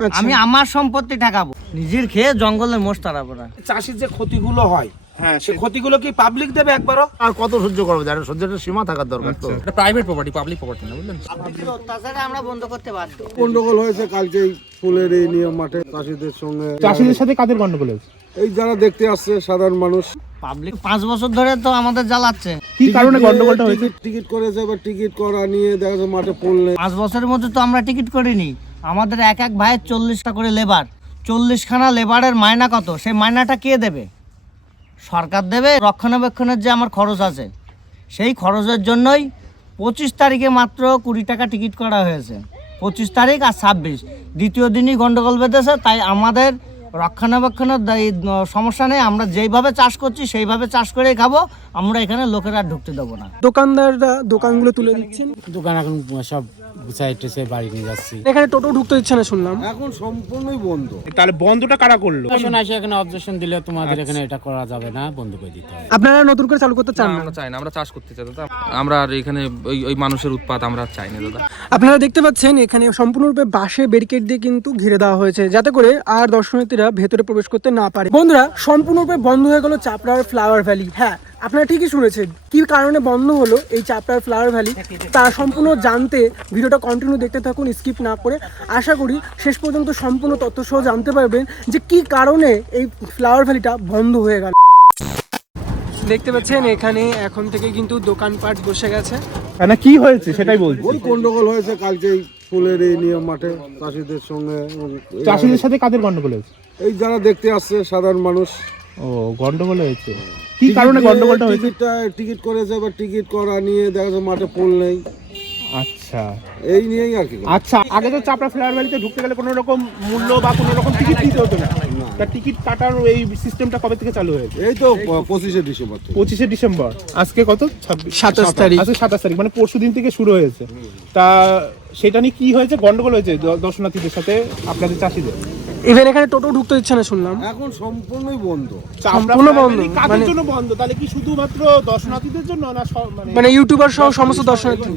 আচ্ছা। আমি আমার সম্পত্তি ঠাকাবো। নিজের খেয়ে জঙ্গলের মোষ তাড়াবো না। চাষির যে ক্ষতিগুলো হয় হ্যাঁ সে ক্ষতিগুলো কি পাবলিক দেবে একবারও? আর কত সহ্য করবে যারা সহ্যের সীমা থাকার দরকার তো। এটা প্রাইভেট প্রপার্টি পাবলিক প্রপার্টি না বুঝলেন? অত্যাচারে আমরা বন্ধ করতে বাধ্য। গন্ডগোল হয়েছে কালকেই ফুলের এই নিয়ম মাঠে চাষিদের সঙ্গে। চাষিদের সাথে কাদের গন্ডগোল হয়েছে? এই যারা দেখতে আসছে সাধারণ মানুষ। পাবলিক পাঁচ বছর ধরে তো আমাদের জ্বালাচ্ছে। কি কারণে গন্ডগোলটা হয়েছে? টিকিট করেছে এবার টিকিট করা নিয়ে দেখা যাচ্ছে মাঠে পড়লে। পাঁচ বছরের মধ্যে তো আমরা টিকিট করিনি। আমাদের এক এক ভাইয়ের চল্লিশটা করে লেবার চল্লিশখানা লেবারের মায়না কত? সেই মায়নাটা কে দেবে? সরকার দেবে? রক্ষণাবেক্ষণের যে আমার খরচ আছে। সেই খরচের জন্যই পঁচিশ তারিখে মাত্র কুড়ি টাকা টিকিট করা হয়েছে। পঁচিশ তারিখ আর ছাব্বিশ। দ্বিতীয় দিনই গন্ডগোল বেঁধেছে তাই আমাদের রক্ষণাবেক্ষণের সমস্যা নেই। আমরা যেইভাবে চাষ করছি সেইভাবে চাষ করেই খাব। আমরা এখানে লোকেরা আর ঢুকতে দেবো না। দোকানদাররা দোকানগুলো তুলে দিচ্ছেন? দোকান এখন সব গুছাই টুছাই বাড়ি নিয়ে যাচ্ছি। এখানে টোটো ঢুকতে দিচ্ছে না শুনলাম। এখন সম্পূর্ণই বন্ধ। তাহলে বন্ধটা কারা করল? আসে এখানে অবজেকশন দিলে তোমাদের এখানে এটা করা যাবে না বন্ধ করে দিতে হবে। আপনারা নতুন করে চালু করতে চান না, না? আমরা চাই না আমরা চাষ করতে চাই দাদা। আমরা আর এখানে ওই ওই মানুষের উৎপাত আমরা চাই না দাদা। আপনারা দেখতে পাচ্ছেন এখানে সম্পূর্ণরূপে বাঁশে ব্যারিকেড দিয়ে কিন্তু ঘিরে দেওয়া হয়েছে যাতে করে আর দর্শনার্থীরা ভেতরে প্রবেশ করতে না পারে। বন্ধুরা সম্পূর্ণরূপে বন্ধ হয়ে গেল চাপড়ার ফ্লাওয়ার ভ্যালি হ্যাঁ আপনারা ঠিকই শুনেছেন কি কারণে বন্ধ হলো এই চাপড়ার ফ্লাওয়ার ভ্যালি তা সম্পূর্ণ জানতে ভিডিওটা কন্টিনিউ দেখতে থাকুন স্কিপ না করে। আশা করি শেষ পর্যন্ত সম্পূর্ণ তথ্য সহ জানতে পারবেন যে কি কারণে এই ফ্লাওয়ার ভ্যালিটা বন্ধ হয়ে গেল। দেখতে পাচ্ছেন এখানে এখন থেকে কিন্তু দোকানপাট বসে গেছে। না কি হয়েছে সেটাই বলছি। ওই গন্ডগোল হয়েছে কালকেই ফুলের এই নিয়ম মাঠে চাষিদের সঙ্গে চাষিদের সাথে কাদের গন্ডগোল হয়েছে? এই যারা দেখতে আসছে সাধারণ মানুষ। ও গন্ডগোল হয়েছে? কি কারণে গন্ডগোলটা হয়েছে? টিকিটটা টিকিট করেছে এবার টিকিট করা নিয়ে দেখা যাচ্ছে মাঠে পড়লেই আচ্ছা। এই নিয়েই আর কি আচ্ছা আগে তো চাপড়া ফ্লাওয়ার ভ্যালিতে ঢুকতে গেলে কোনো রকম মূল্য বা কোনো রকম টিকিট দিতে হতো না। তা টিকিট কাটার এই সিস্টেমটা কবে থেকে চালু হয়েছে? এই তো পঁচিশে ডিসেম্বর পঁচিশে ডিসেম্বর। আজকে কত? ছাব্বিশ। সাতাশ তারিখ। আজকে সাতাশ তারিখ মানে পরশু দিন থেকে শুরু হয়েছে। তা সেটা নিয়ে কি হয়েছে? গন্ডগোল হয়েছে দর্শনার্থীদের সাথে আপনাদের চাষিদের? ইভেন এখানে টোটো ঢুকতে দিচ্ছে না শুনলাম। এখন সম্পূর্ণই বন্ধ। চাপড়া সম্পূর্ণ বন্ধ, কাদের মানে- জন্য বন্ধ? তাহলে কি শুধুমাত্র দর্শনার্থীদের জন্য না মানে মানে ইউটিউবার সহ সমস্ত দর্শনার্থী?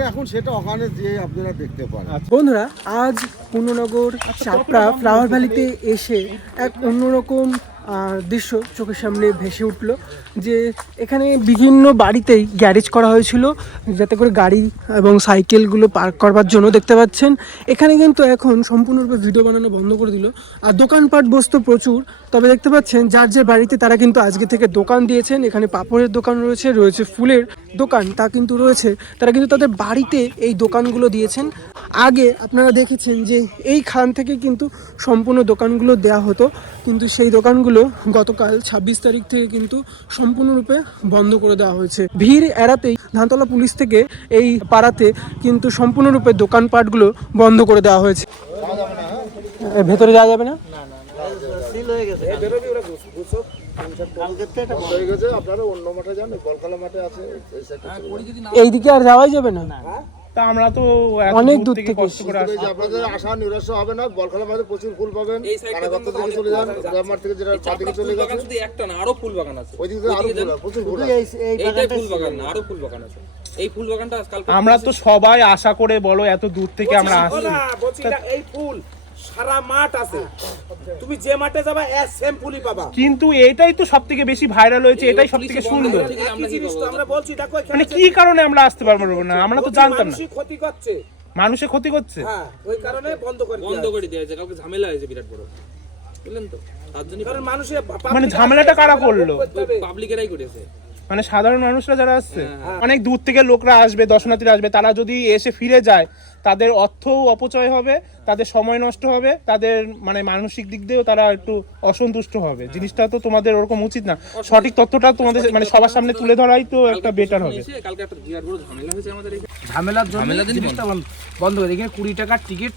এখন সেটা ওখানে দিয়ে আপনারা দেখতে পারেন। বন্ধুরা আজ পূর্ণনগর চাপড়া ফ্লাওয়ার ভ্যালিতে এসে এক অন্যরকম দৃশ্য চোখের সামনে ভেসে উঠল যে এখানে বিভিন্ন বাড়িতেই গ্যারেজ করা হয়েছিল, যাতে করে গাড়ি এবং সাইকেলগুলো পার্ক করবার জন্য দেখতে পাচ্ছেন। এখানে কিন্তু এখন সম্পূর্ণরূপে ভিডিও বানানো বন্ধ করে দিল। আর দোকানপাট বসতো প্রচুর, তবে দেখতে পাচ্ছেন যার যে বাড়িতে তারা কিন্তু আজকে থেকে দোকান দিয়েছেন। এখানে পাপড়ের দোকান রয়েছে রয়েছে ফুলের দোকান, তা কিন্তু রয়েছে। তারা কিন্তু তাদের বাড়িতে এই দোকানগুলো দিয়েছেন। আগে আপনারা দেখেছেন যে এই খান থেকে কিন্তু সম্পূর্ণ দোকানগুলো দেয়া হতো, কিন্তু সেই দোকানগুলো গতকাল ছাব্বিশ তারিখ থেকে কিন্তু সম্পূর্ণরূপে বন্ধ করে দেওয়া হয়েছে। ভিড় এড়াতেই ধানতলা পুলিশ থেকে এই পাড়াতে কিন্তু সম্পূর্ণরূপে দোকানপাটগুলো বন্ধ করে দেওয়া হয়েছে। ভেতরে যাওয়া যাবে না? সিল হয়ে। হয়ে গেছে। আপনারা অন্য মাঠে যান কলকাতা মাঠে আছে। এই side এ এই দিকে আর যাওয়াই যাবে না? তা আমরা তো অনেক দূর থেকে কষ্ট করে আসছি। আপনাদের আশা নিরাশা হবে না বলখালা মাঠে প্রচুর ফুল পাবেন। থেকে চলে যান গ্রামার থেকে যেটা চারদিকে চলে গেছে শুধু একটা না আরও ফুল বাগান আছে। আরও ফুল আছে, প্রচুর ফুল এই এই বাগানটা ফুল বাগান না আরও ফুল বাগান আছে। এই ফুল বাগানটা কালকে আমরা তো সবাই আশা করে বলো এত দূর থেকে আমরা আসছি। এই ফুল। সারা মাঠ আছে। তুমি যে মাঠে যাবা সেম ফুলই পাবা। কিন্তু এটাই তো সব থেকে বেশি ভাইরাল হয়েছে এটাই সব থেকে সুন্দর। জিনিস তো আমরা বলছি দেখো মানে কি কারণে আমরা আসতে পারব না? আমরা তো জানতাম না। ক্ষতি করছে। মানুষে ক্ষতি করছে? হ্যাঁ ওই কারণে বন্ধ করে বন্ধ করে দেওয়া হয়েছে কালকে ঝামেলা হয়েছে বিরাট বড়। বুঝলেন তো? তার জন্য কারণ মানুষের মানে ঝামেলাটা কারা করল? পাবলিকেরাই করেছে। মানে সাধারণ মানুষরা যারা আসছে অনেক দূর থেকে লোকরা আসবে দর্শনার্থীরা আসবে তারা যদি এসে ফিরে যায় তাদের অর্থ অপচয় হবে তাদের সময় নষ্ট হবে তাদের মানে মানসিক দিক দিয়েও তারা একটু অসন্তুষ্ট হবে। জিনিসটা তো তোমাদের ওরকম উচিত না। সঠিক তথ্যটা তোমাদের মানে সবার সামনে তুলে ধরাই তো একটা বেটার হবে। এসে কালকে একটা বিরাট বড় ঝামেলা হয়েছে আমাদের এখানে। ঝামেলার জিনিসটা বন্ধ। করে এখানে কুড়ি টাকার টিকিট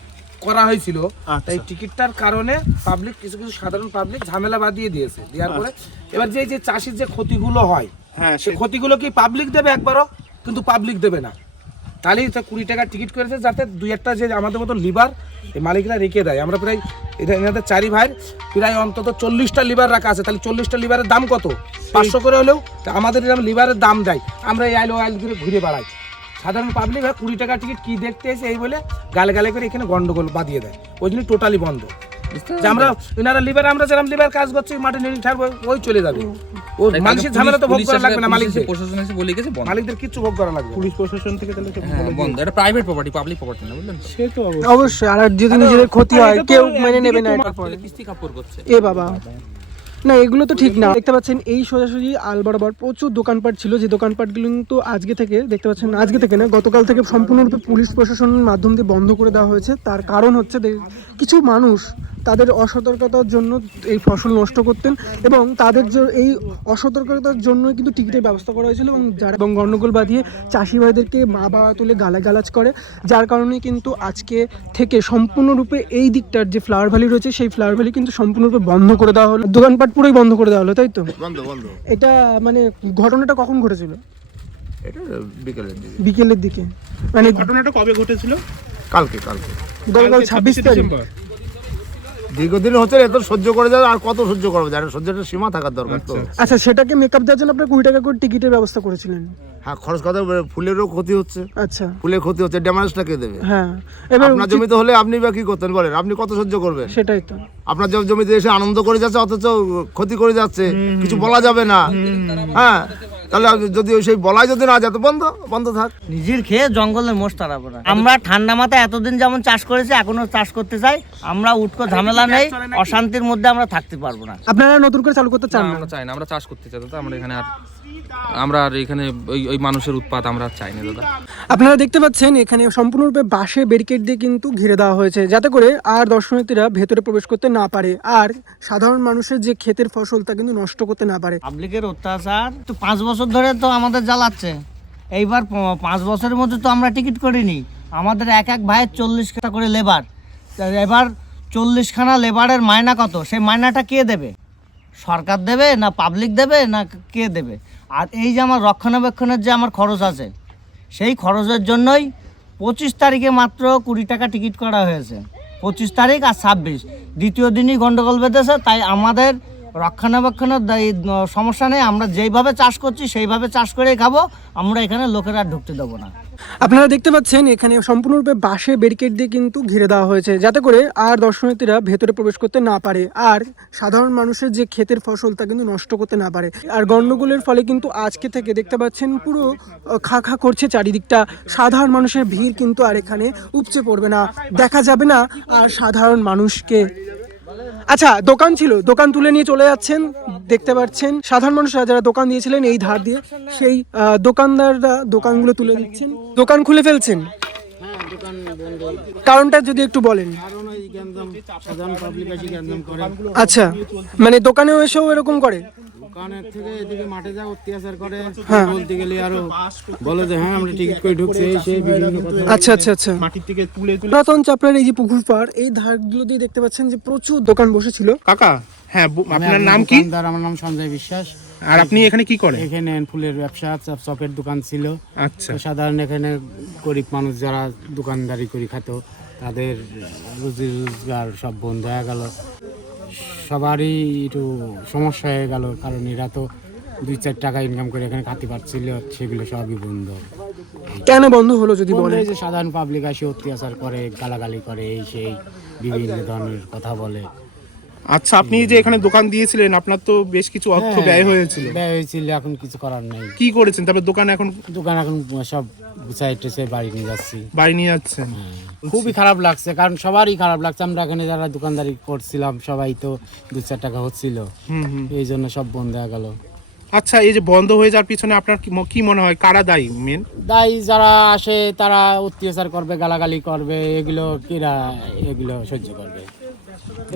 করা হয়েছিল। তাই টিকিটটার কারণে পাবলিক কিছু কিছু সাধারণ পাবলিক ঝামেলা বাদিয়ে দিয়েছে। দেওয়ার পরে এবার যে যে চাষির যে ক্ষতিগুলো হয় হ্যাঁ সে ক্ষতিগুলো কি পাবলিক দেবে একবারও? কিন্তু পাবলিক দেবে না। তাহলেই তো কুড়ি টাকার টিকিট করেছে যাতে দুই একটা যে আমাদের মতো লিভার এই মালিকরা রেখে দেয়। আমরা প্রায় এটা এনাদের চারি ভাইয়ের প্রায় অন্তত চল্লিশটা লিভার রাখা আছে। তাহলে চল্লিশটা লিভারের দাম কত? পাঁচশো করে হলেও তা আমাদের এরকম লিভারের দাম দেয়। আমরা এই আইলো আইল ঘুরে ঘুরে বেড়াই। সাধারণ পাবলিক কুড়ি টাকা টিকিট কী দেখতে এসে এই বলে গালে গালে করে এখানে গন্ডগোল বাঁধিয়ে দেয়। ওই জন্য টোটালি বন্ধ। যে আমরা এনারা লিভার আমরা যেরকম লিভার কাজ করছি নেড়ি ছাড়বো ওই চলে যাবে। ও মানুষের ঝামেলা তো ভোগ করা লাগবে না মালিকদের। প্রশাসন এসে বলে গেছে বন্ধ। মালিকদের কিচ্ছু ভোগ করা লাগবে পুলিশ প্রশাসন থেকে তাহলে হ্যাঁ বন্ধ। এটা প্রাইভেট প্রপার্টি পাবলিক প্রপার্টি না বুঝলেন সে তো অবশ্যই। আর যদি নিজেদের ক্ষতি হয় কেউ মেনে নেবে না কিস্তি কাপড় করছে। এ বাবা। না এগুলো তো ঠিক না। দেখতে পাচ্ছেন এই সোজাসুজি আল বরাবর প্রচুর দোকানপাট ছিল। যে দোকানপাটগুলো কিন্তু আজকে থেকে দেখতে পাচ্ছেন আজকে থেকে না গতকাল থেকে সম্পূর্ণরূপে পুলিশ প্রশাসনের মাধ্যম দিয়ে বন্ধ করে দেওয়া হয়েছে। তার কারণ হচ্ছে কিছু মানুষ তাদের অসতর্কতার জন্য এই ফসল নষ্ট করতেন এবং তাদের এই অসতর্কতার জন্য কিন্তু টিকিটের ব্যবস্থা করা হয়েছিল এবং যারা এবং গণ্ডগোল বাঁধিয়ে চাষি ভাইদেরকে মা বাবা তুলে গালাগালাজ করে যার কারণে কিন্তু আজকে থেকে সম্পূর্ণরূপে এই দিকটার যে ফ্লাওয়ার ভ্যালি রয়েছে সেই ফ্লাওয়ার ভ্যালি কিন্তু সম্পূর্ণরূপে বন্ধ করে দেওয়া হলো। দোকানপাট পুরোই বন্ধ করে দেওয়া হলো তাই তো? বন্ধ বন্ধ। এটা মানে ঘটনাটা কখন ঘটেছিল? এটা বিকেলের দিকে। বিকেলের দিকে। মানে ঘটনাটা কবে ঘটেছিল? কালকে কালকে। গতকাল ছাব্বিশ তারিখ। দীর্ঘদিন হচ্ছে এত সহ্য করে যায় আর কত সহ্য করবে জানেন সহ্যের সীমা থাকার দরকার তো। আচ্ছা। সেটাকে মেকআপ দেওয়ার জন্য আপনার কুড়ি টাকা করে টিকিটের ব্যবস্থা করেছিলেন। হ্যাঁ খরচ কথা ফুলেরও ক্ষতি হচ্ছে। আচ্ছা। ফুলের ক্ষতি হচ্ছে ড্যামেজটা কে দেবে? হ্যাঁ এবার আপনার জমিতে হলে আপনি বা কি করতেন বলেন? আপনি কত সহ্য করবেন? সেটাই তো। আপনার জমিতে এসে আনন্দ করে যাচ্ছে অথচ ক্ষতি করে যাচ্ছে। কিছু বলা যাবে না। হ্যাঁ। তাহলে যদি সেই বলাই যদি না যেত বন্ধ বন্ধ থাক। নিজের খেয়ে জঙ্গলের মোষ তাড়াবো না। আমরা ঠান্ডা মাথায় এতদিন যেমন চাষ করেছি এখনও চাষ করতে চাই। আমরা উটকো ঝামেলা নেই অশান্তির মধ্যে আমরা থাকতে পারব না। আপনারা নতুন করে চালু করতে চান না, আমরা চাই না আমরা চাষ করতে চাই দাদা আমরা এখানে আর আমরা আর এখানে ওই ওই মানুষের উৎপাত আমরা চাই না দাদা। আপনারা দেখতে পাচ্ছেন এখানে সম্পূর্ণরূপে বাঁশে ব্যারিকেড দিয়ে কিন্তু ঘিরে দেওয়া হয়েছে যাতে করে আর দর্শনার্থীরা ভেতরে প্রবেশ করতে না পারে আর সাধারণ মানুষের যে ক্ষেতের ফসল তা কিন্তু নষ্ট করতে না পারে। পাবলিকের অত্যাচার তো পাঁচ বছর ধরে তো আমাদের জ্বালাচ্ছে। এইবার পাঁচ বছরের মধ্যে তো আমরা টিকিট করিনি। আমাদের এক এক ভাইয়ের টাকা করে লেবার। এবার চল্লিশখানা লেবারের মায়না কত? সেই মায়নাটা কে দেবে? সরকার দেবে না পাবলিক দেবে না কে দেবে? আর এই যে আমার রক্ষণাবেক্ষণের যে আমার খরচ আছে, সেই খরচের জন্যই পঁচিশ তারিখে মাত্র কুড়ি টাকা টিকিট করা হয়েছে। পঁচিশ তারিখ আর ছাব্বিশ। দ্বিতীয় দিনই গন্ডগোল বেঁধেছে, তাই আমাদের রক্ষণাবেক্ষণের সমস্যা নেই, আমরা যেইভাবে চাষ করছি, সেইভাবে চাষ করেই খাব, আমরা এখানে লোকেরা আর ঢুকতে দেবো না। আপনারা দেখতে পাচ্ছেন, এখানে সম্পূর্ণরূপে বাঁশে ব্যারিকেড দিয়ে কিন্তু ঘিরে দেওয়া হয়েছে, যাতে করে আর দর্শনার্থীরা ভেতরে প্রবেশ করতে না পারে, আর সাধারণ মানুষের যে ক্ষেতের ফসল তা কিন্তু নষ্ট করতে না পারে। আর গণ্ডগোলের ফলে কিন্তু আজকে থেকে দেখতে পাচ্ছেন, পুরো খা খা করছে চারিদিকটা, সাধারণ মানুষের ভিড় কিন্তু আর এখানে উপচে পড়বে না, দেখা যাবে না আর সাধারণ মানুষকে। আচ্ছা দোকান ছিল। দোকান তুলে নিয়ে চলে যাচ্ছেন দেখতে পাচ্ছেন। সাধারণ মানুষরা যারা দোকান দিয়েছিলেন এই ধার দিয়ে সেই দোকানদাররা দোকানগুলো তুলে দিচ্ছেন। দোকান খুলে ফেলছেন? কারণটা যদি একটু বলেন। আচ্ছা মানে দোকানেও এসেও এরকম করে? দোকানের থেকে এদিকে মাঠে যা অত্যাচার করে হ্যাঁ। বলতে গেলে আরও বলে যে হ্যাঁ আমরা টিকিট করে ঢুকছি এই সেই বিভিন্ন আচ্ছা আচ্ছা আচ্ছা। মাটির থেকে তুলে তুলে পুরাতন চাপড়ার এই যে পুকুর পাড় এই ধারগুলো দিয়ে দেখতে পাচ্ছেন যে প্রচুর দোকান বসেছিল। কাকা হ্যাঁ বু- আপনার নাম কি? দোকানদার, আমার নাম সঞ্জয় বিশ্বাস। আর আপনি এখানে কি করেন? এখানে ফুলের ব্যবসা চপ- চপের দোকান ছিল। আচ্ছা। তো সাধারণ এখানে গরিব মানুষ যারা দোকানদারি করে খেত তাদের রুজি রোজগার সব বন্ধ হয়ে গেল। সবারই একটু সমস্যা হয়ে গেল কারণ এরা তো দুই চার টাকা ইনকাম করে এখানে খাতে পারছিল সেগুলো সবই বন্ধ। কেন বন্ধ হলো যদি বলে যে সাধারণ পাবলিক আসে অত্যাচার করে গালাগালি করে এই সেই বিভিন্ন ধরনের কথা বলে। আচ্ছা আপনি যে এখানে দোকান দিয়েছিলেন আপনার তো বেশ কিছু অর্থ হ্যাঁ, ব্যয় হয়েছিল। ব্যয় হয়েছিল এখন কিছু করার নেই। কি করেছেন? তারপরে দোকান এখন দোকান এখন সব গুছাই বাড়ি নিয়ে যাচ্ছি। বাড়ি নিয়ে যাচ্ছেন? খুবই খারাপ লাগছে কারণ সবারই খারাপ লাগছে। আমরা এখানে যারা দোকানদারি করছিলাম সবাই তো দু চার টাকা হচ্ছিল। এই জন্য সব বন্ধ হয়ে গেল। আচ্ছা এই যে বন্ধ হয়ে যাওয়ার পিছনে আপনার কি মনে হয়? কারা দায়ী মেন দায়ী যারা আসে তারা অত্যাচার করবে গালাগালি করবে এগুলো কিরা এগুলো সহ্য করবে।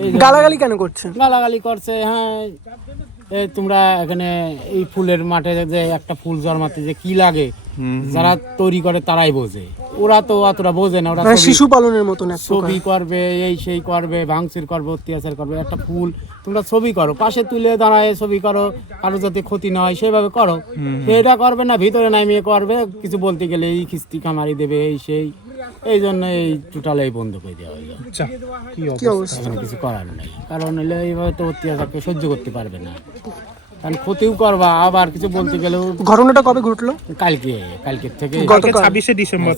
এই গালাগালি কেন করছে? গালাগালি করছে হ্যাঁ এই তোমরা এখানে এই ফুলের মাঠে যে একটা ফুল জন্মাতে যে কি লাগে যারা তৈরি করে তারাই বোঝে। ওরা তো অতটা বোঝে না ওরা মানে শিশু পালনের মতন ছবি করবে এই সেই করবে ভাঙচুর করবে অত্যাচার করবে একটা ফুল। তোমরা ছবি করো পাশে তুলে দাঁড়ায় ছবি করো কারও যাতে ক্ষতি না হয় সেভাবে করো। এটা করবে না ভিতরে নামিয়ে করবে কিছু বলতে গেলে এই কিস্তি কামারি দেবে এই সেই। এই জন্য এই টোটাল এই বন্ধ করে দেওয়া হলো আচ্ছা কি কি অবস্থা? কিছু করার নেই। কারণ হলে এইভাবে তো অত্যাচারকে সহ্য করতে পারবে না। কারণ ক্ষতিও করবা আবার কিছু বলতে গেলেও ঘটনাটা কবে ঘটলো? কালকে কালকের থেকে। ছাব্বিশে ডিসেম্বর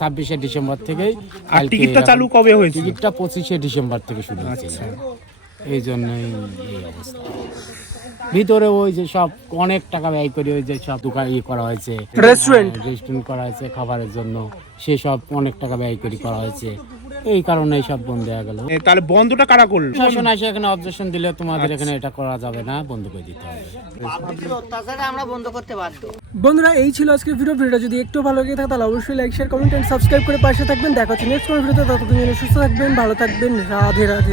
ছাব্বিশে ডিসেম্বর কালকে টিকিটটা চালু কবে হয়েছিল? টিকিটটা পঁচিশে ডিসেম্বর থেকে শুরু হয়েছে আচ্ছা। এই জন্যই এই অবস্থা। ভিতরে ওই যে সব অনেক টাকা ব্যয় করে ওই যে সব দোকান ইয়ে করা হয়েছে। Restaurant? রেস্টুরেন্ট করা হয়েছে খাবারের জন্য। সেসব অনেক টাকা ব্যয় করে করা হয়েছে। এই কারণে সব বন্ধ হয়ে গেল। তাহলে বন্ধটা কারা করল? প্রশাসন এসে এখানে অবজেকশন দিলে তোমাদের এখানে এটা করা যাবে না বন্ধ করে দিতে হবে। আমরা বন্ধ করতে বাধ্য। বন্ধুরা এই ছিল আজকের ভিডিও ভিডিও যদি একটু ভালো লাগে থাকে তাহলে অবশ্যই like share comment and subscribe করে পাশে থাকবেন। দেখা হচ্ছে নেক্সট কোনো ভিডিওতে ততদিন সুস্থ থাকবেন ভালো থাকবেন। রাধে রাধে।